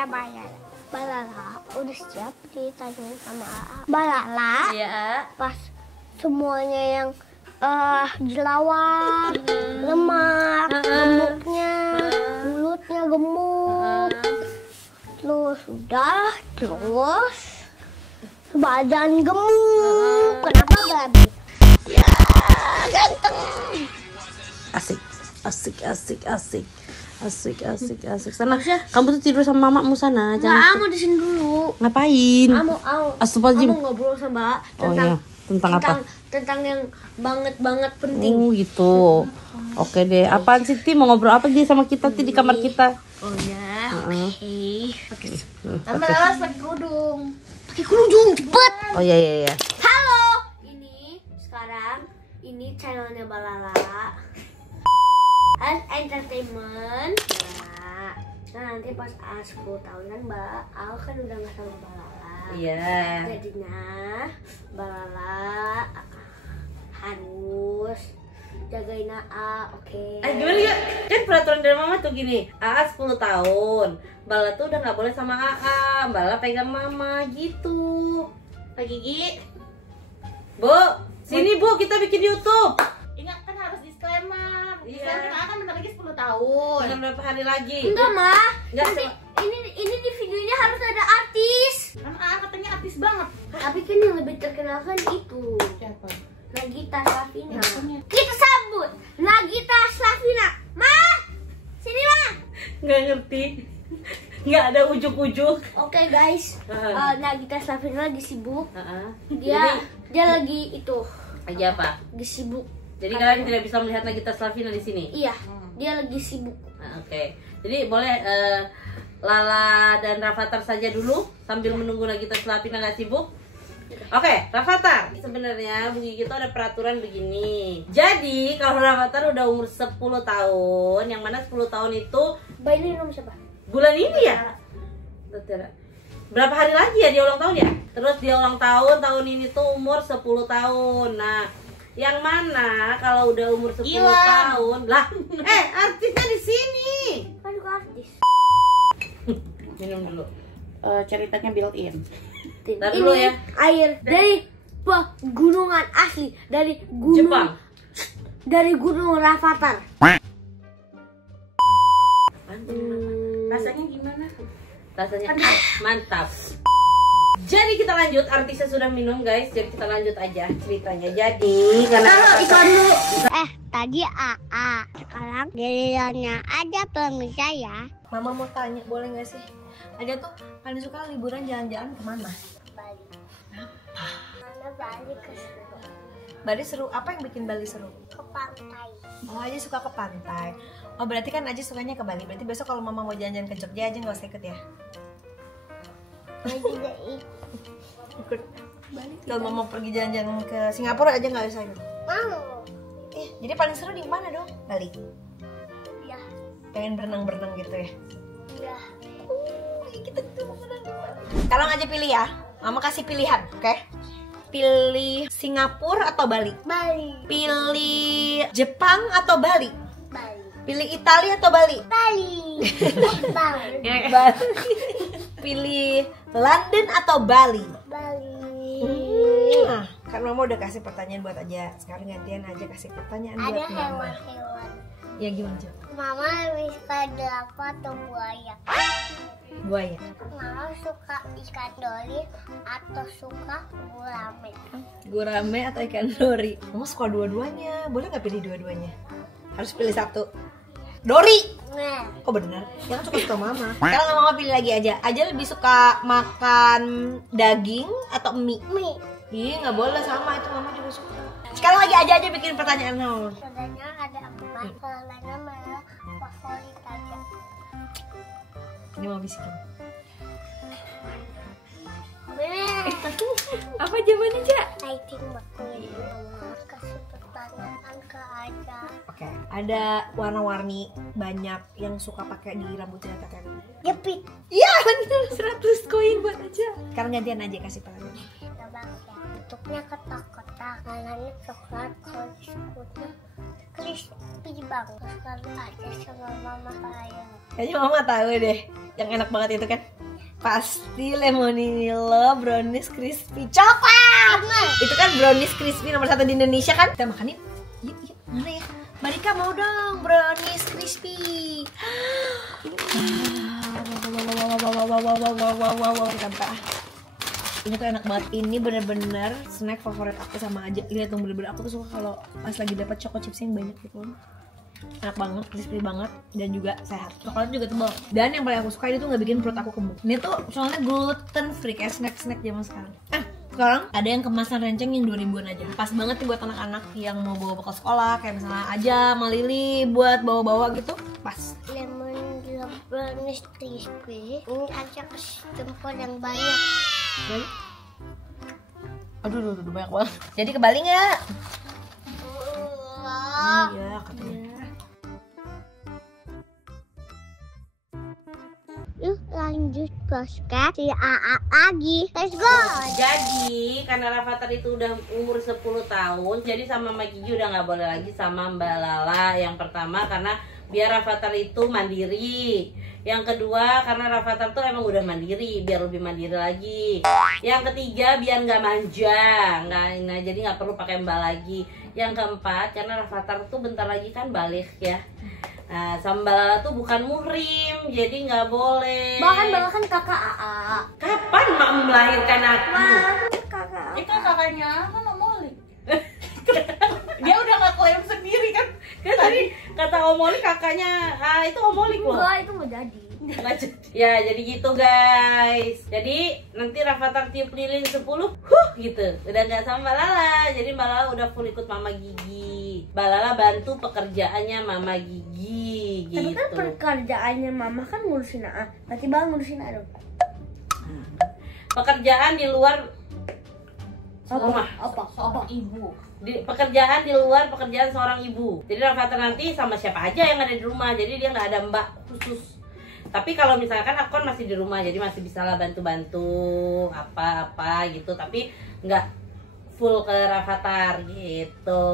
Saya Balala. Balala udah siap ditanya sama Balala. Iya. Pas semuanya yang jerawat, lemak, gemuknya, mulutnya gemuk. Terus badan gemuk. Kenapa babi? Ya, ganteng. Asik. Sana, kamu tuh tidur sama mamamu sana. Nggak, mau di sini dulu. Ngapain? Astagfirullahaladzim. Kamu ngobrol sama Oh iya, tentang apa? Tentang yang banget penting. Oh gitu. Oke deh. Apaan sih Ti? Mau ngobrol apa dia sama kita Ti di kamar kita? Oh ya, oke. Oke. Laras pakai kerudung. Pakai kerudung cepet. Oh iya. Halo. Sekarang ini channelnya Balala. Entertainment. Nah, nanti pas A 10 tahun kan Mbak Al kan udah nggak sama Balala. Iya. Jadinya Balala harus jagain A, oke? Gimana ya? Kan peraturan dari mama tuh gini, AA 10 tahun, Bala tuh udah nggak boleh sama AA, Bala pegang mama gitu. Pak Gigi, Bu, sini Bu, kita bikin YouTube. Ingat kan harus disclaimer. Iya. Disclaimer akan bentar lagi 10 tahun. Tinggal berapa hari lagi? Enggak mah. Nggak, Ini di videonya harus ada artis. Kan katanya artis banget. Tapi kan yang lebih terkenal kan itu Siapa? Nagita Slavina. Siapanya? Kita sambut Nagita Slavina. Ma, sini Ma. nggak ngerti, nggak ada ujuk-ujuk. Oke guys, Nagita Slavina lagi sibuk. Jadi Dia lagi itu aja apa? lagi sibuk. Jadi kalian tidak bisa melihat Nagita Slavina di sini. Iya, dia lagi sibuk. Oke. Jadi boleh Lala dan Rafathar saja dulu sambil menunggu Nagita Slavina nggak sibuk. Oke, Rafathar. Sebenarnya Bu Gigi itu ada peraturan begini. Jadi kalau Rafathar udah umur 10 tahun, yang mana 10 tahun itu Mbak ini nomor siapa? bulan ini ya? Berapa hari lagi ya dia ulang tahun ya? Terus dia ulang tahun ini tuh umur 10 tahun. Nah, yang mana kalau udah umur 10 tahun lah, artisnya di sini. Kan juga artis. Minum dulu. Ceritanya built in. Ntar dulu ya. Air dari pegunungan asli, dari gunung Jepang. Dari gunung Rafathar. Rasanya gimana? Rasanya mantap. Jadi kita lanjut, artisnya sudah minum guys. Jadi kita lanjut aja ceritanya. Jadi karena Iklan dulu. Tadi AA. Sekarang gilirannya ada pemirsa ya. Mama mau tanya, boleh nggak sih? Ada tuh paling suka liburan jalan-jalan kemana? Bali. Mana Bali ke seru. Bali seru, apa yang bikin Bali seru? Ke pantai. Oh, Aja suka ke pantai. Oh, berarti kan Aja sukanya ke Bali. Berarti besok kalau Mama mau jalan-jalan ke Jogja, Aja nggak usah ikut ya? Saya juga Ikut. Kalau Mama pergi jalan-jalan ke Singapura, Aja nggak usah ikut. mau. Jadi paling seru di mana dong? Bali. Ya. Pengen berenang-berenang gitu ya? Ya. Kita tuh mau berenang di Bali. Sekarang aja pilih ya. Mama kasih pilihan, oke? Pilih Singapura atau Bali? Bali. Pilih Jepang atau Bali? Bali. Pilih Italia atau Bali? Bali. Bali. Bali. Pilih London atau Bali? Bali. Nah, kan Mama udah kasih pertanyaan buat Aja. Sekarang gantian Aja kasih pertanyaan Ada buat Mama. hewan-hewan. Ya gimana, Jo? Mama lebih suka delapa atau buaya? Buaya. Mama suka ikan dori atau suka gurame? Gurame atau ikan dori? Mama suka dua-duanya. Boleh nggak pilih dua-duanya? Harus pilih satu. Dori. Nah, Oh benar. Yang suka Mama. Sekarang Mama pilih lagi aja. Aja lebih suka makan daging atau mie? mie. Ih, nggak boleh sama itu Mama juga suka. Sekarang lagi aja bikin pertanyaan Mama. Sebenarnya ada empat. Soalnya mana favorit aja. Ini mau bisikin. Apa jawabannya, Ja? Lighting bakul. Mama kasih pertanyaan ke Aja. Oke. Ada warna-warni banyak yang suka pakai di rambutnya kan? Jepit. Iya benar. 100 koin buat aja. Sekarang gantian aja kasih pertanyaan. Tebak ya. Bentuknya kotak-kotak. Warnanya coklat. Kalau disebutnya crispy banget. Selalu aja sama mama saya. Kayaknya mama tahu deh. Yang enak banget itu kan. Pasti lemonilo brownies crispy coklat. Itu kan brownies crispy nomor 1 di Indonesia kan? Kita makanin. Yuk, mana ya? Marika mau dong brownies crispy. Wow. Ini tuh enak banget. Ini bener-bener snack favorit aku sama aja. Lihat tuh bener-bener aku tuh suka kalau pas lagi dapat choco chips yang banyak gitu. Enak banget, crispy banget, dan juga sehat. Coklatnya juga tebal. Dan yang paling aku suka ini tuh nggak bikin perut aku kembung. Ini tuh soalnya gluten free kayak snack-snack zaman sekarang. Sekarang ada yang kemasan renceng yang 2000-an aja. Pas banget nih buat anak-anak yang mau bawa bekal sekolah, kayak misalnya aja sama Lili buat bawa-bawa gitu. Pas. Lemon brownies crispy. Ini aja jempol yang banyak. Aduh, banyak banget. Jadi kebalik nggak? Iya, katanya. Yuk lanjut podcast si AA lagi. Let's go. Jadi karena Rafathar itu udah umur 10 tahun, jadi sama Mbak Gigi udah nggak boleh lagi sama Mbak Lala. Yang pertama karena biar Rafathar itu mandiri. Yang kedua karena Rafathar tuh emang udah mandiri, biar lebih mandiri lagi. Yang ketiga biar nggak manja, nah jadi nggak perlu pakai Mbak lagi. Yang keempat karena Rafathar tuh bentar lagi kan balik ya. Nah, sama Mbak Lala tuh bukan muhrim, jadi nggak boleh. Bahkan kakak AA. Kapan Mak melahirkan aku? Kakak. Itu kakaknya kan Om Oli. Dia udah nggak klaim sendiri kan? Kan tadi kata Om Oli kakaknya, itu Om Oli kok. Enggak, itu mau jadi. Ya jadi gitu guys. Jadi nanti Rafathar tiup lilin 10 gitu. Udah nggak sama Mbak Lala. Jadi Mbak Lala udah full ikut Mama Gigi. Mbak Lala bantu pekerjaannya Mama Gigi Tapi gitu. kan pekerjaannya mama kan ngurusin AA. Berarti bang ngurusin AA dong. Pekerjaan di luar rumah. Apa? Seorang ibu. Pekerjaan di luar pekerjaan seorang ibu. Jadi Rafathar nanti sama siapa aja yang ada di rumah. Jadi dia nggak ada mbak khusus. Tapi kalau misalkan aku kan masih di rumah, jadi masih bisa lah bantu-bantu apa-apa gitu. Tapi nggak full ke Rafathar gitu.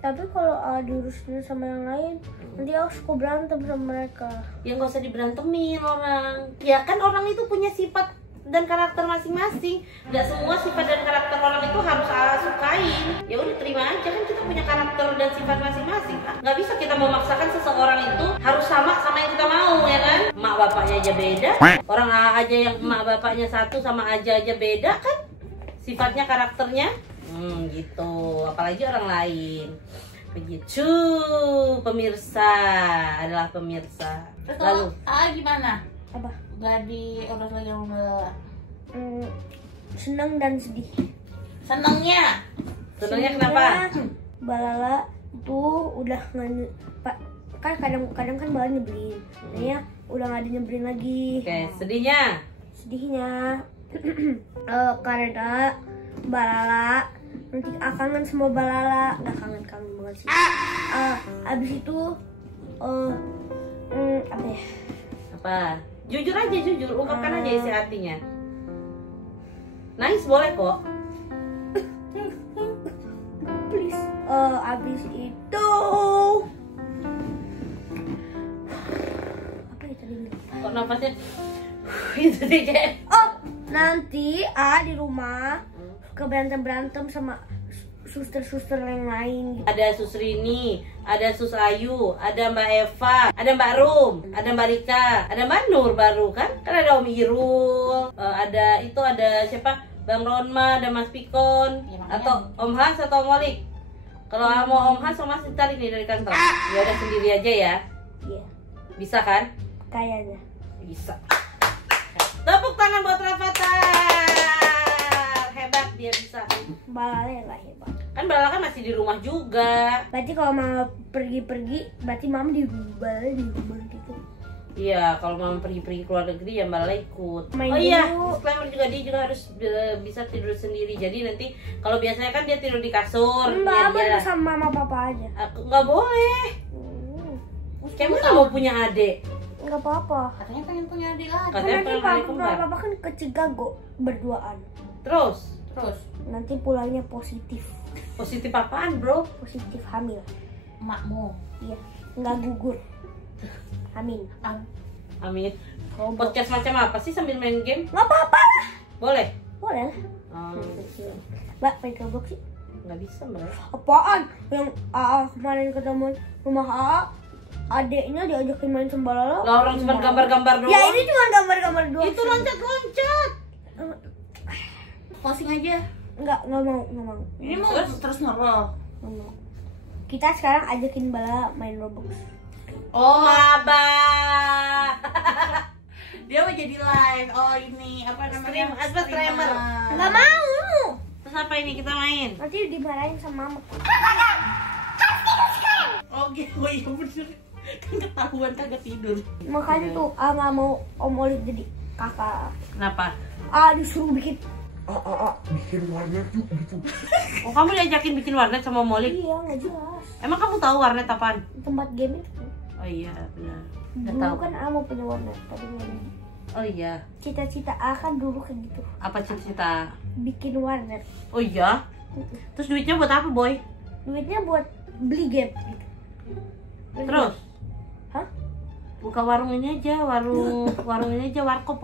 Tapi kalau diurusin sama yang lain, nanti aku suka berantem sama mereka. Ya nggak usah diberantemin orang. Ya kan orang itu punya sifat dan karakter masing-masing. Nggak semua sifat dan karakter orang itu harus sukain. Ya udah terima aja, kan kita punya karakter dan sifat masing-masing. Nggak bisa kita memaksakan seseorang itu harus sama yang kita mau, ya kan? Emak bapaknya aja beda. Orang aja yang emak bapaknya satu sama aja beda kan? Sifatnya, karakternya, gitu. Apalagi orang lain. Begitu, pemirsa adalah pemirsa. Terus Lalu, gimana? Apa? Gak diurus lagi sama Mbak Lala. Senang dan sedih. Senengnya? senangnya kenapa? Mbak Lala tuh udah kan kadang-kadang kan Mbak Lala nyebelin. Ya udah nggak ada nyebelin lagi. Oke, sedihnya? Sedihnya karena Mbak Lala nanti kangen sama Mbak Lala. Nggak kangen banget sih. Abis itu apa ya? Apa? Jujur aja, ungkapkan aja isi hatinya. Nangis boleh kok. Please. Abis itu apa ya tadi? Kok nafasnya gitu deh kayak. Nanti di rumah ke berantem sama suster-suster yang lain gitu. Ada Sus Rini, ada Sus Ayu, ada Mbak Eva, ada Mbak Rum, ada Mbak Rika, ada Mbak Nur baru kan? Kan ada Om Irul, ada siapa? Bang Ronma, ada Mas Pikon, atau Om Has atau Om Olik. Kalau mau Om Has, Om Has ditarik nih dari kantor. Ya udah sendiri aja ya. Iya, Bisa kan? kayaknya. Bisa. Tepuk tangan buat Rafathar. Hebat dia bisa. Mbak Lala lah hebat. Kan Mbak Lala kan masih di rumah juga. Berarti kalau mama pergi-pergi, berarti mama di rumah gitu. Iya, kalau mau pergi-pergi keluar negeri ya Mbak Lala ikut. Main Oh iya, dulu. disclaimer juga dia juga harus bisa tidur sendiri. Jadi nanti kalau biasanya kan dia tidur di kasur. Mbak dia sama mama papa aja. Aku nggak boleh. Kayak mana mau punya adik? Nggak apa-apa. Katanya pengen punya adik lagi. Katanya Nanti pengen papa adik kembar. papa kan ke Chicago berduaan. Terus Terus? Nanti pulangnya positif positif apaan bro? hamil. emakmu. Iya, nggak gugur. Amin. Amin. Podcast macam apa sih sambil main game? Nggak apa-apa lah. Boleh? Boleh lah. Mbak, main Roblox sih? Nggak bisa, Mbak. Apaan? Yang AA kemarin ketemu rumah AA, adeknya diajakin main sembalala. Lah orang cuma gambar-gambar doang. Ya ini cuma gambar-gambar doang. Itu loncat-loncat. Closing aja. Nggak mau. Ini mau terus ngerol. Nggak mau. Kita sekarang ajakin Bala main Roblox. Oh, maba. Dia mau jadi live. Oh ini apa namanya? Streamer. Nggak mau. Terus apa ini kita main? Nanti dimarahin sama mama. Oke, oh iya bener. Kan ketahuan kagak tidur. Makanya tuh nggak mau Om Olive jadi kakak. Kenapa? Disuruh bikin. Bikin warnet yuk gitu. Oh, kamu diajakin bikin warnet sama Molik? Iya, nggak jelas. Emang kamu tahu warnet apaan? Tempat game itu. Oh iya, benar. Nggak Dulu tahu. kan mau punya warnet, tapi nggak jadi. Oh iya. Cita-cita kan dulu kayak gitu. Apa cita-cita? Bikin warnet. Oh iya. Terus duitnya buat apa, Boy? Duitnya buat beli game. Gitu. Terus? Hah? Buka warung ini aja, warung ini aja, warkop.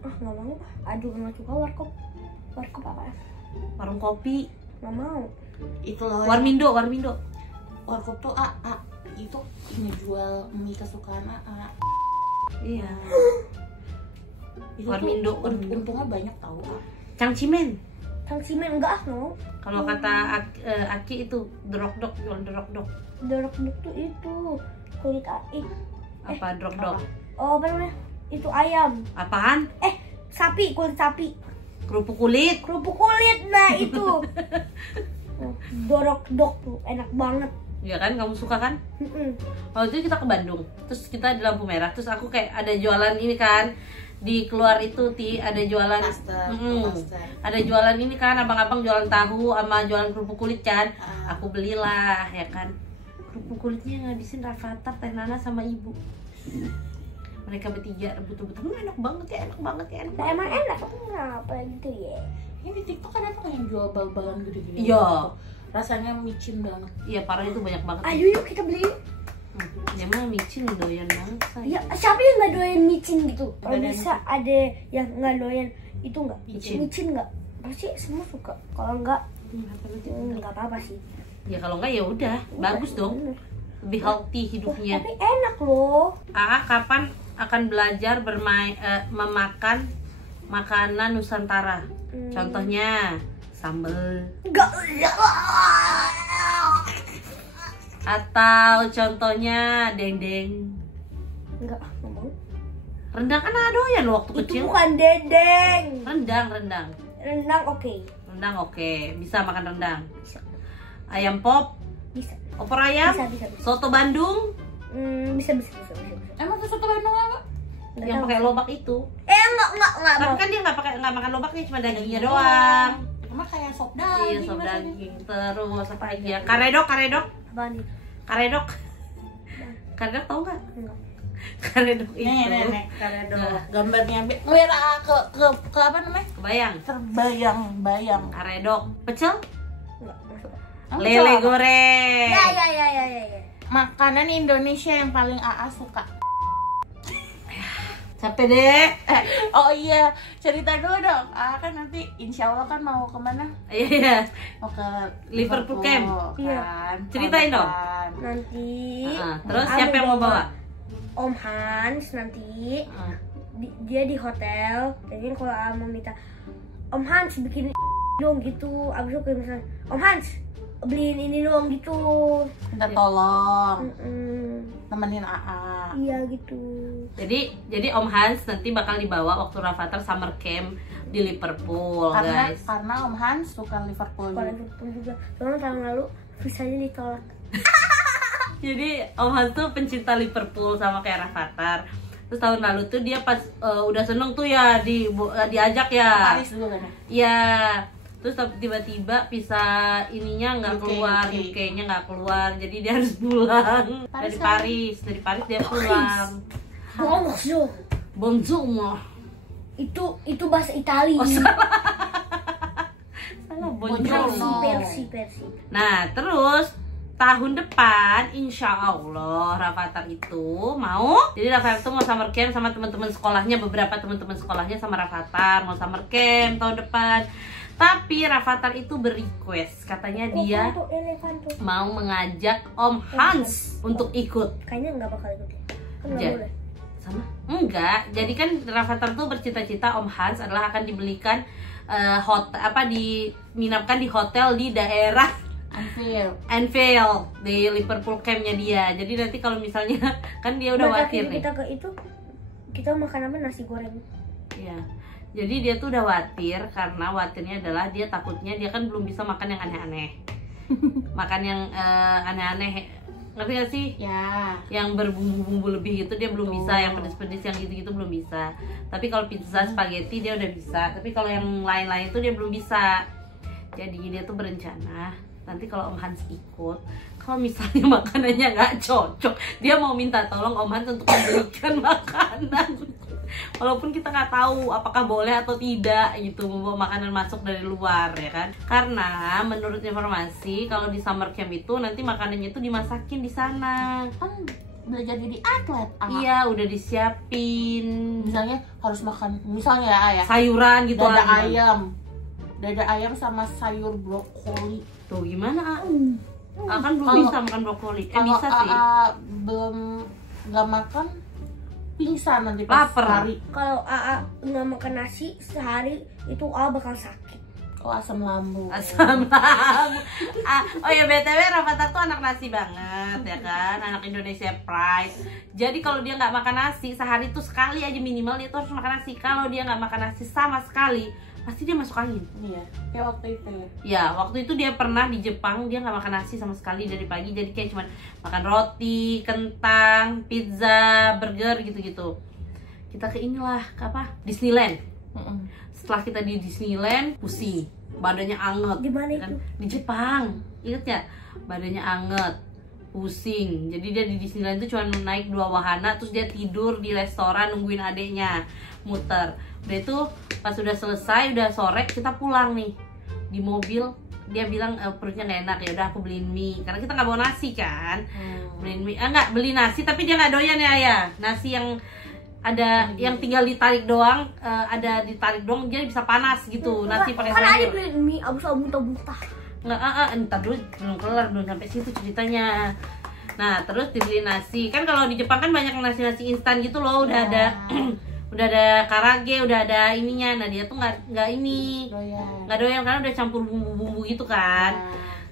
Nggak mau. Aduh, nggak suka warkop. Warkop apa? Warung kopi. Nggak mau. Itu loh. Warmindo. Warkop tuh itu ini jual mie kesukaan Iya. Itu Warmindo, tuh Warmindo. untungnya banyak tahu Cangcimen. Kang Simen enggak nggak mau. Kalau kata Aki itu drok-dok, jual drok-dok. Dorok-dorok tuh itu kulit Apa drok-dok? Oh, apa namanya? Itu ayam. Apaan? Sapi, kulit sapi. Kerupuk kulit. Kerupuk kulit, nah itu. Dorok-dok tuh enak banget. Iya kan, kamu suka kan? Waktu itu kita ke Bandung, terus kita di lampu merah, terus aku kayak ada jualan ini kan, di keluar itu ada jualan, ada jualan ini kan, abang-abang jualan tahu sama jualan kerupuk kulit kan, aku belilah ya kan, kerupuk kulitnya ngabisin Rafathar, Teh Nana sama ibu, mereka bertiga rebut-rebutan, enak banget ya. Nah, emang enak, tapi kenapa gitu ya? Ini di TikTok ada tuh yang jual bal-balan gede-gede. Iya. Rasanya micin banget. Iya parah itu banyak banget. Ayo yuk kita beli. Ya mah micin doyan banget saya. Ya, siapa yang nggak doyan micin gitu? Kalau Nggak bisa ada yang nggak doyan itu nggak? Micin nggak? Pasti semua suka. Kalau nggak, nggak apa-apa sih. Ya kalau enggak ya udah, bagus dong. Bener. Lebih healthy hidupnya. Tapi enak loh. Kapan akan belajar memakan makanan Nusantara? Contohnya sambal. Enggak. Atau contohnya dendeng. Enggak, nggak mau. Rendang kan ada doyan lo waktu Itu kecil. bukan dendeng. Rendang. Rendang oke. Rendang oke, bisa makan rendang. Ayam pop, Bisa. opor ayam, Bisa. soto Bandung, Bisa. Emang tuh soto Bandung apa? Nggak yang tahu. pakai lobak itu. Enggak Tapi mau. kan dia nggak makan lobaknya, cuma dagingnya doang. Emang kayak sop Iya, daging. sop maksudnya. daging. Terus apa lagi ya? Karedok. Apaan nih? Karedok tau nggak? Enggak. Karedok itu. Nek, karedok. Gambarnya biar ke apa namanya? Kebayang. Terbayang-bayang. Karedok. Pecel. Enggak masuk. Emang Lele apa? goreng. Ya. Makanan Indonesia yang paling AA suka. Capek deh. Oh iya, cerita dulu dong. Kan nanti insya Allah kan mau kemana? Iya. Mau ke Liverpool camp. Iya. Kan? Ceritain dong. Kan. Nanti. Terus siapa yang mau bawa? Om Hans nanti. Dia di hotel. Jadi kalau mau minta Om Hans bikin dong gitu. Abis itu kayak misalnya Om Hans beliin ini dong gitu. Minta tolong Mm-mm. nemenin AA. Iya gitu. Jadi Om Hans nanti bakal dibawa waktu Rafathar summer camp di Liverpool, guys. Karena Om Hans suka Liverpool. Kalau Liverpool juga. Soalnya tahun lalu visanya ditolak. Jadi Om Hans tuh pencinta Liverpool sama kayak Rafathar. Terus tahun lalu tuh dia pas udah seneng tuh ya diajak ya. Paris dulu kan? Iya. Terus tiba-tiba visa ininya nggak keluar, UK-nya nggak keluar, jadi dia harus pulang dari Paris dia pulang. Bonjour. Bonjour. Itu bahasa Italia. Salah bonjour. Persi. Nah terus tahun depan insya Allah Rafathar itu mau, jadi Rafathar itu mau summer camp sama teman-teman sekolahnya, beberapa teman-teman sekolahnya sama Rafathar mau summer camp tahun depan. Tapi Rafathar itu berequest, katanya dia mau mengajak Om Hans untuk ikut. Kayaknya nggak bakal ikut. Kan nggak boleh. Sama? Enggak. Jadi kan Rafathar tuh bercita-cita Om Hans adalah akan dibelikan diminapkan di hotel di daerah Anfield di Liverpool campnya dia. Jadi nanti kalau misalnya kan dia udah watir nih. Kita ke itu kita makan apa, nasi goreng. Iya. Jadi dia tuh udah watir karena watirnya adalah dia takutnya dia kan belum bisa makan yang aneh-aneh. Makan yang aneh-aneh. Ngerti gak sih? Ya. Yang berbumbu-bumbu lebih gitu dia belum bisa, yang pedes-pedes yang gitu-gitu belum bisa. Tapi kalau pizza, spaghetti dia udah bisa. Tapi kalau yang lain-lain itu dia belum bisa. Jadi dia tuh berencana nanti kalau Om Hans ikut, kalau misalnya makanannya nggak cocok, dia mau minta tolong Om Hans untuk memberikan makanan. Walaupun kita nggak tahu apakah boleh atau tidak gitu membawa makanan masuk dari luar ya kan. Karena menurut informasi kalau di summer camp itu nanti makanannya itu dimasakin di sana. Kan belajar jadi atlet. Iya, udah disiapin. Misalnya harus makan, misalnya ya sayuran gitu, dada ayam sama sayur brokoli. Tuh gimana? Kan belum bisa makan brokoli. Bisa sih. Belum nggak makan pingsan nanti pas lapar. hari. Kalau AA nggak makan nasi sehari itu AA bakal sakit. Oh, asam lambung. Asam lambung. Oh ya BTW Rafathar tuh anak nasi banget ya kan, anak Indonesia Pride. Jadi kalau dia nggak makan nasi sehari tuh sekali aja minimal dia tuh harus makan nasi. Kalau dia nggak makan nasi sama sekali pasti dia masuk angin. Iya, kayak waktu itu. Ya, waktu itu dia pernah di Jepang, dia nggak makan nasi sama sekali dari pagi. Jadi kayak cuman makan roti, kentang, pizza, burger gitu-gitu. Kita ke inilah, ke apa? Disneyland. Setelah kita di Disneyland, pusing, badannya anget. Di mana kan? itu? Di Jepang, inget ya? Badannya anget, pusing. Jadi dia di Disneyland itu cuma naik 2 wahana, terus dia tidur di restoran nungguin adeknya muter. Udah itu pas udah selesai, udah sore kita pulang nih di mobil. Dia bilang perutnya nggak enak, ya udah aku beliin mie karena kita nggak bawa nasi kan. Beliin mie, nggak beli nasi tapi dia nggak doyan ya ayah. Nasi yang ada yang tinggal ditarik doang, ada ditarik doang dia bisa panas gitu. Nasi pakai sayur. Kan ada beli mie abis muntah-muntah. Nggak, entar dulu belum kelar, belum sampai situ ceritanya. Nah terus dibeli nasi, kan kalau di Jepang kan banyak nasi-nasi instan gitu loh, udah ada udah ada karage, udah ada ininya. Nah dia tuh nggak ini nggak doyan karena udah campur bumbu-bumbu gitu kan.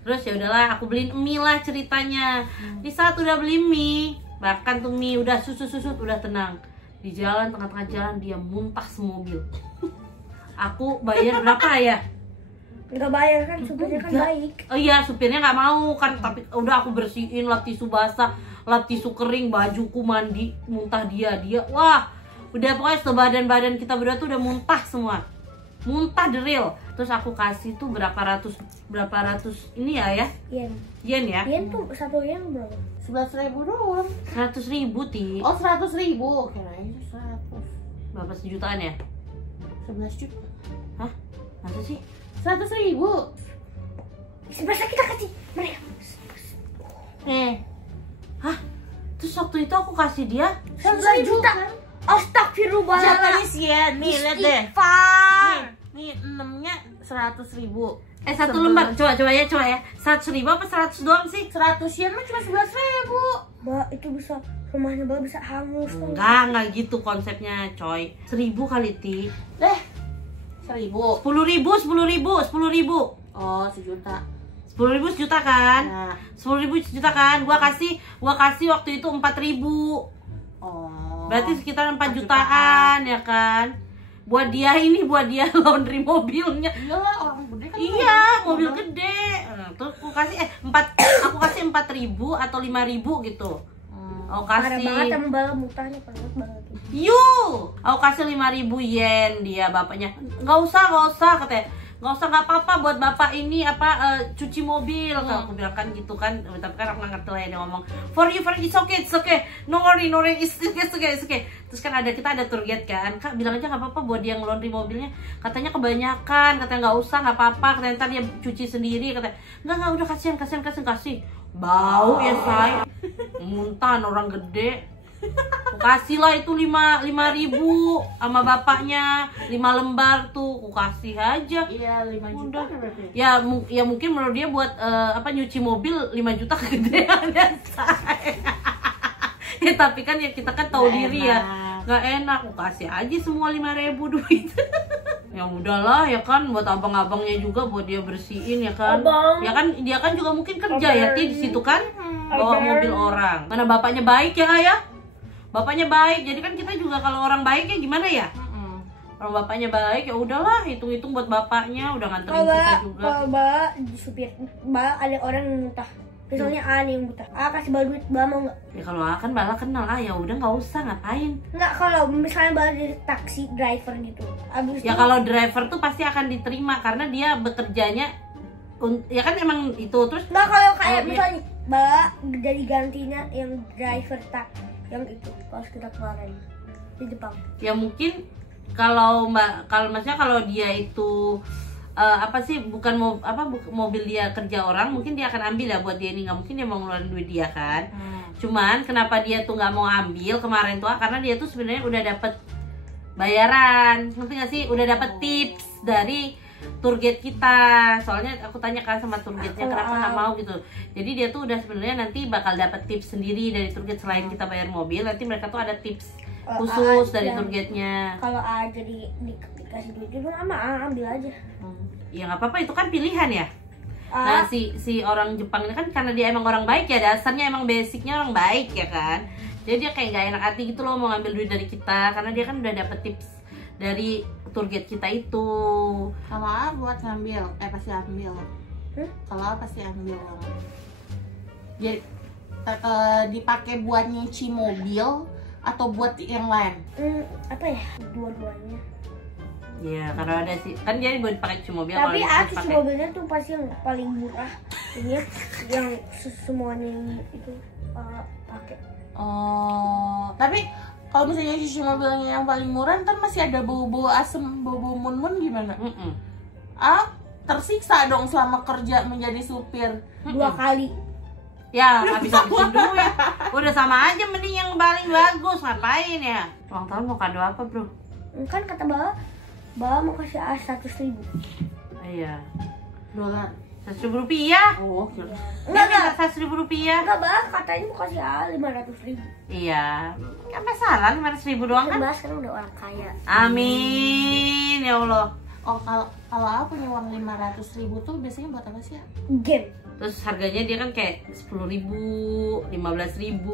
Terus ya udahlah aku beliin mie lah ceritanya. Di saat udah beli mie, bahkan tuh mie udah susut udah tenang, di jalan tengah-tengah jalan dia muntah semobil. Aku bayar berapa ya? Nggak bayar kan, supirnya kan baik. Oh iya, supirnya nggak mau kan, tapi udah aku bersihin, lap tisu basah, lap tisu kering, bajuku mandi, muntah dia. Wah, udah pokoknya sebadan-badan kita berdua tuh udah muntah semua. Muntah the real. Terus aku kasih tuh berapa ratus ini ya? Yen ya? Yen tuh 1 yen berapa? 11.000 doang. 100.000 Ti. Oh 100.000, kirain 100. Berapa sejutaan ya? 11 juta. Hah? Masa sih? 100.000. Sebesar kita kasih mereka. Hah? Terus waktu itu aku kasih dia 100 juta. Astagfirullahaladzim. Japanese yen, nih lihat deh. Nih 6-nya 100.000. 1 lembar, coba ya. 100.000 apa 100 doang sih? 100 yen mah cuma 11.000. Mbak, itu bisa, rumahnya Mbak bisa hangus. Enggak gitu konsepnya, coy. 1.000 kali Ti. 1.000. 10.000. Oh, sejuta. 10.000 sejuta kan? Nah. 10.000 sejuta kan? Gua kasih waktu itu 4.000. Oh. Berarti sekitar 4 jutaan ya kan? Buat dia laundry mobilnya. Iya lah, orang gede kan. Iya, mobil gede. Terus aku kasih 4.000 atau 5.000 gitu. Aku Parah kasih. banget sama Mbak, mutanya parah banget. Aku kasih 5.000 yen dia bapaknya. Nggak usah katanya. nggak apa-apa buat bapak ini cuci mobil. Kalau aku bilang kan gitu kan, tapi kan aku nggak ngerti lah ya dia ngomong for you it's okay, no worry it's okay. Terus kan kita ada tour guide kan, Kak bilang aja nggak apa-apa buat dia ngelondri mobilnya, katanya kebanyakan, katanya nggak usah, nggak apa-apa, katanya ntar dia cuci sendiri, katanya nggak udah kasihan, bau ya say, muntah orang gede. Kasih lah itu 5.000 sama bapaknya 5 lembar tuh, aku kasih aja. Iya 5 juta berarti. Ya mungkin menurut dia buat nyuci mobil 5 juta kegedean ya say. Ya tapi kan ya kita kan tahu diri ya, nggak enak, aku kasih aja semua 5.000 duit. Ya udahlah ya kan, buat abang-abangnya juga, buat dia bersihin ya kan. Abang. Ya kan dia kan juga mungkin kerja ya di situ kan, bawa mobil orang. Mana bapaknya baik ya ayah? Bapaknya baik, jadi kan kita juga kalau orang baik ya gimana ya? Kalau bapaknya baik ya udahlah, hitung-hitung buat bapaknya, udah nganterin kita juga. Kalau supir, ada orang yang muntah. Misalnya A nih yang muntah, A kasih bala duit, bala mau nggak? Ya kalau akan bala kenal, ya udah nggak usah, ngapain? Nggak, kalau misalnya bala dari taksi driver gitu. Abis ya itu, kalau driver tuh pasti akan diterima karena dia bekerjanya, ya kan emang itu terus. nggak, kalau kayak misalnya bala dari gantinya yang driver yang itu pas kita kemarin di Jepang. Ya mungkin kalau maksudnya kalau dia itu bukan mobil dia kerja orang, mungkin dia akan ambil ya buat dia ini, nggak mungkin dia mau ngeluarin duit dia kan. Cuman kenapa dia tuh nggak mau ambil kemarin tuh karena dia tuh sebenarnya udah dapet bayaran, ngerti nggak sih, udah dapet tips dari tour guide kita. Soalnya aku tanya kan sama tour guide-nya kenapa nggak mau gitu. Jadi dia tuh udah sebenarnya nanti bakal dapat tips sendiri dari tour guide, selain kita bayar mobil, nanti mereka tuh ada tips khusus dari tour guide-nya. Kalau A jadi dikasih duit itu sama ambil aja. Ya nggak apa-apa, itu kan pilihan ya. Nah si orang Jepang ini kan karena dia emang orang baik ya, dasarnya emang basicnya orang baik ya kan. Jadi dia kayak nggak enak hati gitu loh mau ngambil duit dari kita, karena dia kan udah dapet tips dari tour guide kita itu. Kalau A buat ngambil, pasti ambil. Kalau A pasti ambil. Jadi dipakai buat nyuci mobil atau buat yang lain? Apa ya? Dua-duanya. Ya karena ada sih, kan dia buat pakai cuci mobil. Tapi cuci mobilnya tuh pasti yang paling murah. Ini yang semuanya itu pakai. Oh, tapi kalau misalnya cuci mobilnya yang paling murah, ntar masih ada bau-bau asem, bau-bau mun-mun gimana? Tersiksa dong selama kerja menjadi supir. 2 kali. Ya habis-habisin duit. Udah sama aja, mending yang paling bagus. Ngapain ya? Ulang tahun mau kado apa bro? Kan kata Bala mau kasih A 100.000. Iya. $100. 100.000 rupiah. Oh, Enggak 100.000 rupiah. Enggak, Bala katanya mau kasih A 500.000. Iya. Gak masalah, 500.000 doang kan? Bala sekarang udah orang kaya. Amin ya Allah. Oh, kalau aku punya uang 500.000 tuh biasanya buat apa sih ya? Game. Terus harganya dia kan kayak 10.000, 15.000,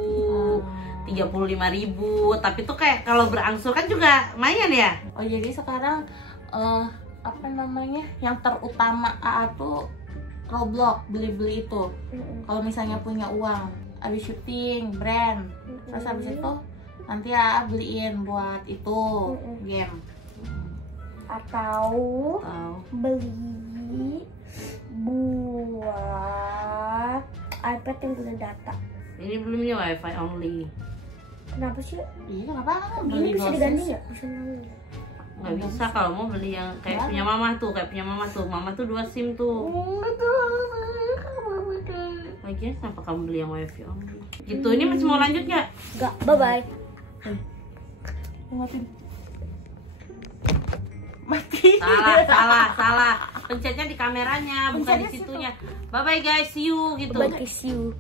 35.000. Tapi tuh kayak kalau berangsur kan juga lumayan ya. Oh, jadi sekarang apa namanya? Yang terutama AA tuh Roblox, beli-beli itu. Kalau misalnya punya uang, habis syuting brand, terus habis itu nanti AA beliin buat itu game. Atau beli buat iPad yang punya data. Ini belumnya wifi only. Kenapa sih? Iya, kenapa? Ini bisa diganti ya? Bisa Nggak bisa kalau mau beli yang kayak punya mama tuh, Mama tuh 2 SIM tuh. Lagian kenapa kamu beli yang wifi only? Gitu, ini masih mau lanjut nggak? Nggak, bye-bye. Mati. Salah. Pencetnya di kameranya, bukan di situnya. Bye bye guys, see you gitu. Bye guys, see you.